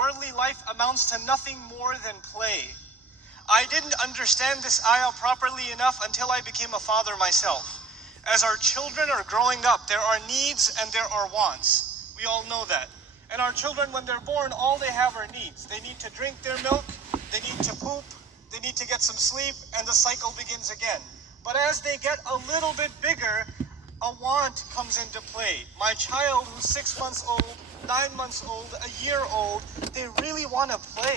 Worldly life amounts to nothing more than play. I didn't understand this ayah properly enough until I became a father myself. As our children are growing up, there are needs and there are wants. We all know that. And our children, when they're born, all they have are needs. They need to drink their milk, they need to poop, they need to get some sleep, and the cycle begins again. But as they get a little bit bigger, a want comes into play. My child who's 6 months old, 9 months old, a year old, they really want to play.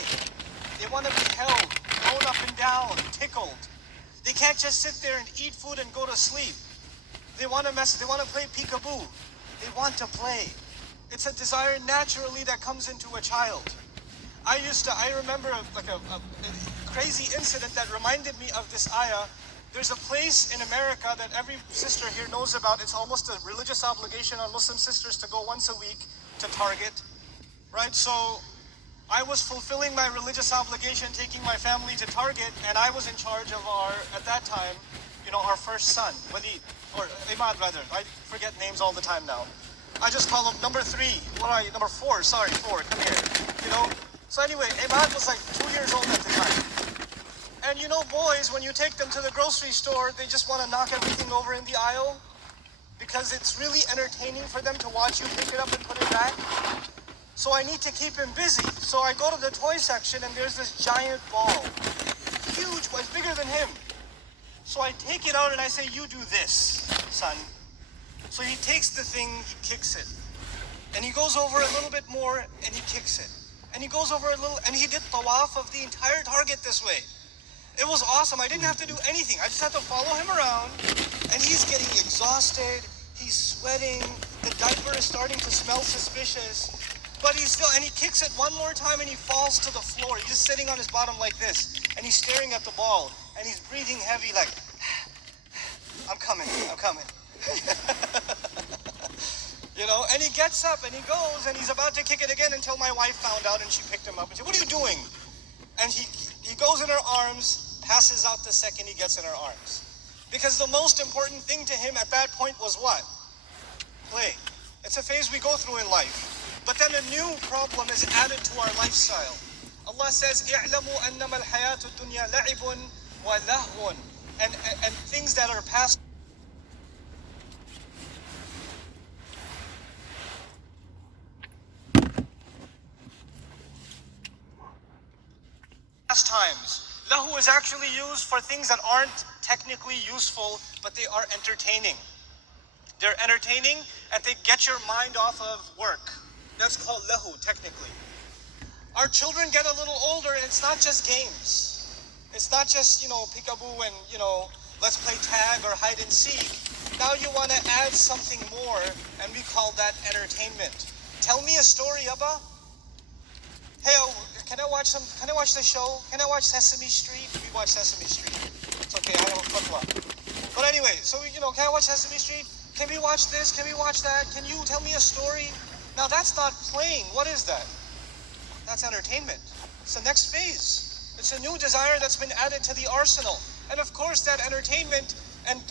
They want to be held, thrown up and down, tickled. They can't just sit there and eat food and go to sleep. They want to play peekaboo. They want to play. It's a desire naturally that comes into a child. I remember a crazy incident that reminded me of this ayah. There's a place in America that every sister here knows about. It's almost a religious obligation on Muslim sisters to go once a week to Target, right? So I was fulfilling my religious obligation, taking my family to Target, and I was in charge of at that time, our first son, Walid, or Imad rather. I forget names all the time now. I just call him number 3. Number 4, sorry, 4, come here, So anyway, Imad was like 2 years old at the time. And boys, when you take them to the grocery store, they just want to knock everything over in the aisle because it's really entertaining for them to watch you pick it up and put it back. So I need to keep him busy. So I go to the toy section and there's this giant ball. Huge, it's bigger than him. So I take it out and I say, you do this, son. So he takes the thing, he kicks it. And he goes over a little bit more and he kicks it. And he goes over a little, and he did tawaf of the entire Target this way. It was awesome. I didn't have to do anything. I just had to follow him around, and he's getting exhausted. He's sweating. The diaper is starting to smell suspicious. But and he kicks it one more time, and he falls to the floor. He's just sitting on his bottom like this, and he's staring at the ball, and he's breathing heavy like, I'm coming. And he gets up, and he goes, and he's about to kick it again until my wife found out, and she picked him up and said, what are you doing? And he goes in her arms, passes out the second he gets in her arms. Because the most important thing to him at that point was what? Play. It's a phase we go through in life. But then a new problem is added to our lifestyle. Allah says, "I'lamu annama al-hayatu dunya la'ibun wa lahwun," and things that are past. Pastimes. Lahu is actually used for things that aren't technically useful, but they are entertaining. They're entertaining and they get your mind off of work. That's called lahu, technically. Our children get a little older and it's not just games. It's not just, peekaboo and, let's play tag or hide and seek. Now you want to add something more, and we call that entertainment. Tell me a story, Abba. Hey, can I watch the show? Can I watch Sesame Street? We watch Sesame Street. It's okay, I have a fatwa. But anyway, so, can I watch Sesame Street? Can we watch this? Can we watch that? Can you tell me a story? Now that's not playing. What is that? That's entertainment. It's the next phase. It's a new desire that's been added to the arsenal. And of course that entertainment and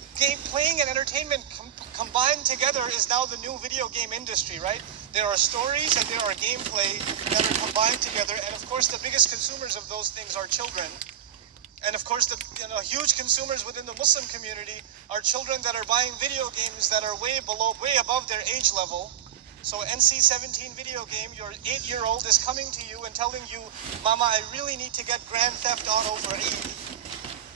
playing and entertainment combined together is now the new video game industry, right? There are stories and there are gameplay that are combined together. And of course the biggest consumers of those things are children. And of course the huge consumers within the Muslim community are children that are buying video games that are way above their age level. So NC-17 video game, your 8-year-old is coming to you and telling you, Mama, I really need to get Grand Theft Auto for Eid.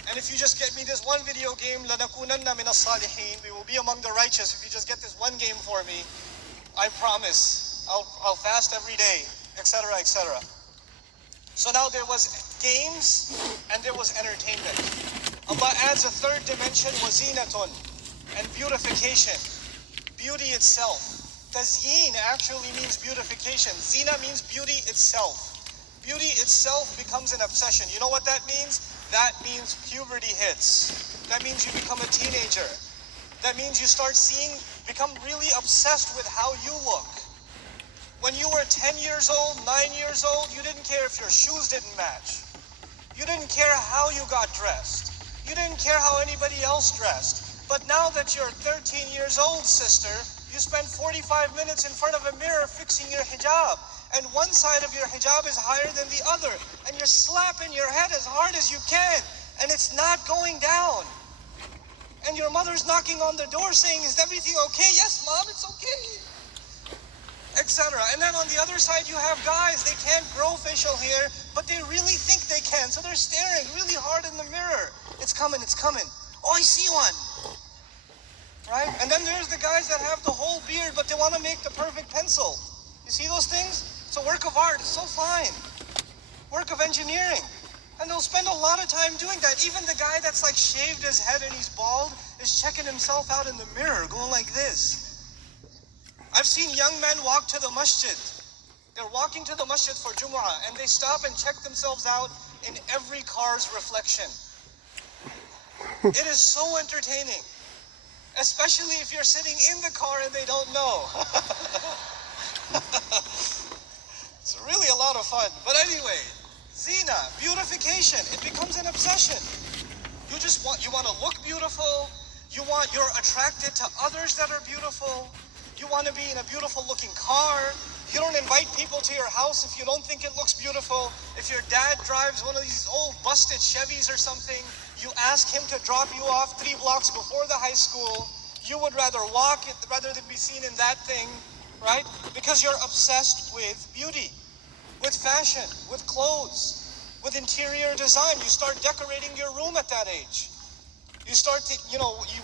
And if you just get me this one video game, لَنَكُونَنَّ مِنَ الصَّالِحِينَ, we will be among the righteous if you just get this one game for me. I promise, I'll fast every day, etc., etc. So now there was games and there was entertainment. Allah adds a third dimension, wazinatun, and beautification, beauty itself. Tazyin actually means beautification. Zina means beauty itself. Beauty itself becomes an obsession. You know what that means? That means puberty hits. That means you become a teenager. That means you become really obsessed with how you look. When you were 10 years old, 9 years old, you didn't care if your shoes didn't match. You didn't care how you got dressed. You didn't care how anybody else dressed. But now that you're 13 years old, sister, you spend 45 minutes in front of a mirror fixing your hijab. and one side of your hijab is higher than the other, and you're slapping your head as hard as you can, and it's not going down. And your mother's knocking on the door saying, is everything okay? Yes, mom, it's okay. Etc. And then on the other side, you have guys, they can't grow facial hair, but they really think they can. So they're staring really hard in the mirror. It's coming, it's coming. Oh, I see one. Right? And then there's the guys that have the whole beard, but they want to make the perfect pencil. You see those things? It's a work of art. It's so fine. Work of engineering. And they'll spend a lot of time doing that. Even the guy that's like shaved his head and he's bald is checking himself out in the mirror, going like this. I've seen young men walk to the masjid. They're walking to the masjid for Jumu'ah, and they stop and check themselves out in every car's reflection. It is so entertaining. Especially if you're sitting in the car and they don't know. It's really a lot of fun. But anyway, zina, beautification, it becomes an obsession. You want to look beautiful. You're attracted to others that are beautiful. You want to be in a beautiful looking car. You don't invite people to your house if you don't think it looks beautiful. If your dad drives one of these old busted Chevys or something, you ask him to drop you off 3 blocks before the high school. You would rather walk it rather than be seen in that thing, right? Because you're obsessed with beauty, with fashion, with clothes, with interior design. You start decorating your room at that age. You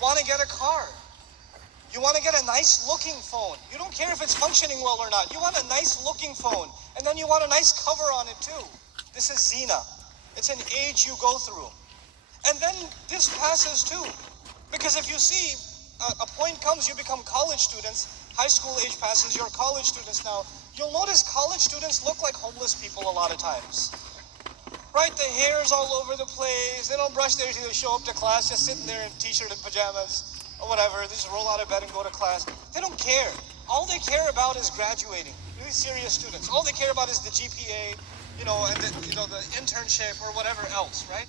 want to get a car. You want to get a nice looking phone. You don't care if it's functioning well or not. You want a nice looking phone. And then you want a nice cover on it too. This is zina. It's an age you go through. And then this passes too. Because if you see, a point comes, you become college students, high school age passes, you're college students now. You'll notice college students look like homeless people a lot of times. Right? The hair's all over the place. They don't brush their teeth. They show up to class just sitting there in t-shirt and pajamas or whatever. They just roll out of bed and go to class. They don't care. All they care about is graduating. Really serious students. All they care about is the GPA, and the internship or whatever else, right?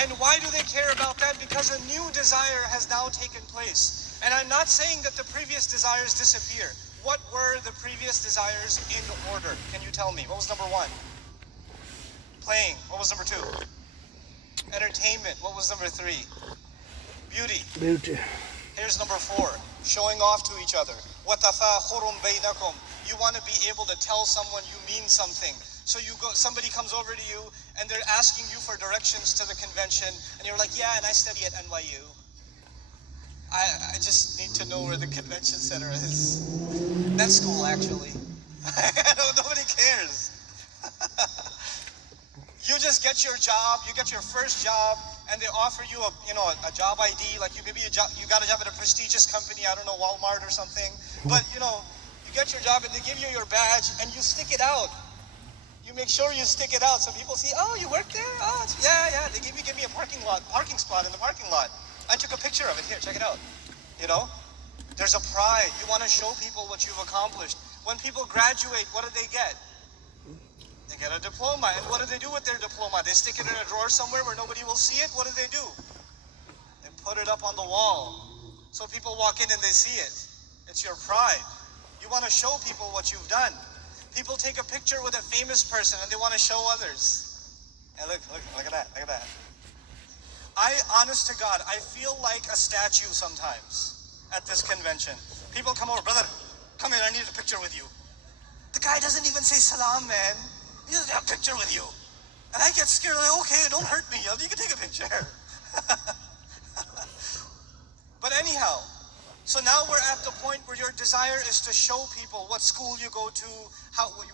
And why do they care about that? Because a new desire has now taken place. And I'm not saying that the previous desires disappear. What were the previous desires in order? Can you tell me? What was number 1? Playing. What was number 2? Entertainment. What was number 3? Beauty. Here's number 4. Showing off to each other. وَتَفَاخُرٌ بَيْنَكُمْ. You want to be able to tell someone you mean something. So somebody comes over to you and they're asking you for directions to the convention, and you're like, yeah, and I study at NYU. I just need to know where the convention center is. That's school, actually. Nobody cares. You just get your job, you get your first job, and they offer you a job ID, like you got a job at a prestigious company, I don't know, Walmart or something. But you get your job and they give you your badge and you stick it out. You make sure you stick it out so people see, oh, you work there? Oh, yeah. They give me a parking spot in the parking lot. I took a picture of it. Here, check it out. There's a pride. You want to show people what you've accomplished. When people graduate, what do they get? They get a diploma. And what do they do with their diploma? They stick it in a drawer somewhere where nobody will see it. What do? They put it up on the wall so people walk in and they see it. It's your pride. You want to show people what you've done. People take a picture with a famous person and they want to show others. And look at that. Honest to God, I feel like a statue sometimes at this convention. People come over, brother, come here, I need a picture with you. The guy doesn't even say salam, man. He doesn't have a picture with you. And I get scared, like, okay, don't hurt me. You can take a picture. But anyhow, so now we're at the point where your desire is to show people what school you go to,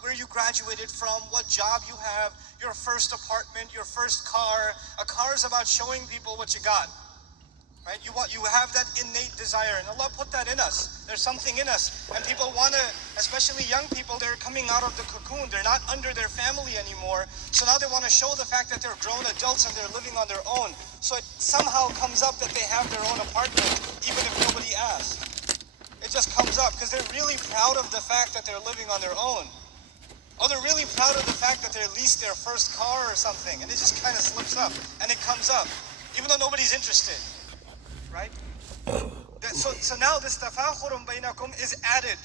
where you graduated from, what job you have, your first apartment, your first car. A car is about showing people what you got, right? You have that innate desire, and Allah put that in us. There's something in us, and people want to, especially young people, they're coming out of the cocoon. They're not under their family anymore, so now they want to show the fact that they're grown adults and they're living on their own. So it somehow comes up that they have their own apartment, even if nobody asked. It just comes up because they're really proud of the fact that they're living on their own. Or they're really proud of the fact that they leased their first car or something, and it just kind of slips up, and it comes up, even though nobody's interested, right? So now this tafakhurun bainakum is added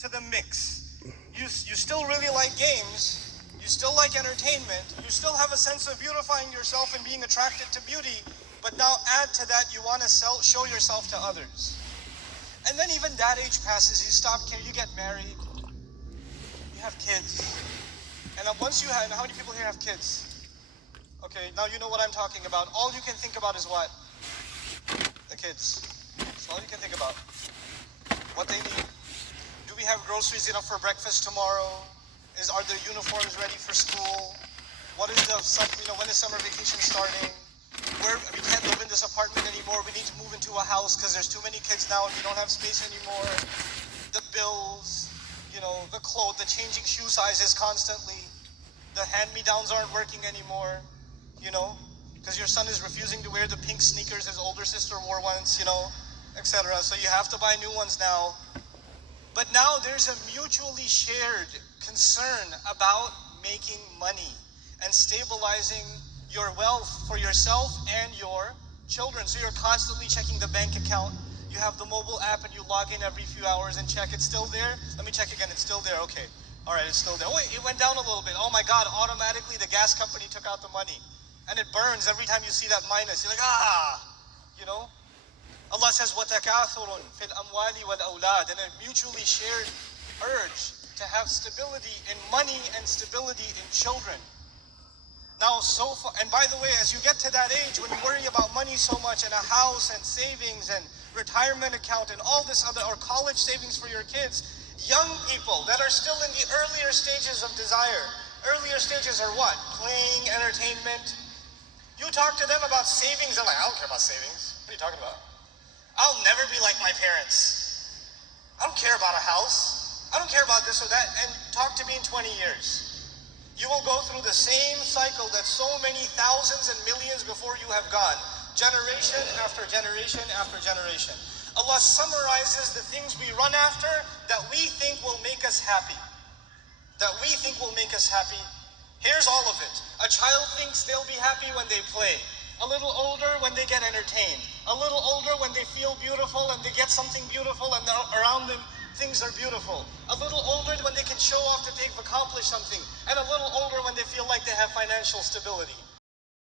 to the mix. You still really like games, you still like entertainment, you still have a sense of beautifying yourself and being attracted to beauty, but now add to that you want to show yourself to others. And then even that age passes, you stop caring, you get married, you have kids. And once you have, and how many people here have kids? Okay, now you know what I'm talking about. All you can think about is what? The kids. That's all you can think about. What they need. Do we have groceries enough for breakfast tomorrow? Are the uniforms ready for school? What is when is summer vacation starting? We can't live in this apartment anymore. We need to move into a house because there's too many kids now and we don't have space anymore. The bills, the clothes, the changing shoe sizes constantly. The hand-me-downs aren't working anymore, because your son is refusing to wear the pink sneakers his older sister wore once, etc. So you have to buy new ones now. But now there's a mutually shared concern about making money and stabilizing your wealth for yourself and your children. So you're constantly checking the bank account. You have the mobile app and you log in every few hours and check. It's still there? Let me check again. It's still there. Okay. All right, it's still there. Oh, wait, it went down a little bit. Oh my God, automatically the gas company took out the money. And it burns every time you see that minus. You're like, Allah says, وَتَكَاثُرٌ فِي الْأَمْوَالِ وَالْأَوْلَادِ, and a mutually shared urge to have stability in money and stability in children. Now, so far, and by the way, as you get to that age when you worry about money so much and a house and savings and retirement account and all this other, or college savings for your kids, young people that are still in the earlier stages of desire. Earlier stages are what? Playing, entertainment. You talk to them about savings, they're like, I don't care about savings. What are you talking about? I'll never be like my parents. I don't care about a house. I don't care about this or that. And talk to me in 20 years. You will go through the same cycle that so many thousands and millions before you have gone. Generation after generation after generation. Allah summarizes the things we run after that we think will make us happy. That we think will make us happy. Here's all of it. A child thinks they'll be happy when they play. A little older when they get entertained. A little older when they feel beautiful and they get something beautiful and around them things are beautiful. A little older when they can show off that they've accomplished something. And a little older when they feel like they have financial stability.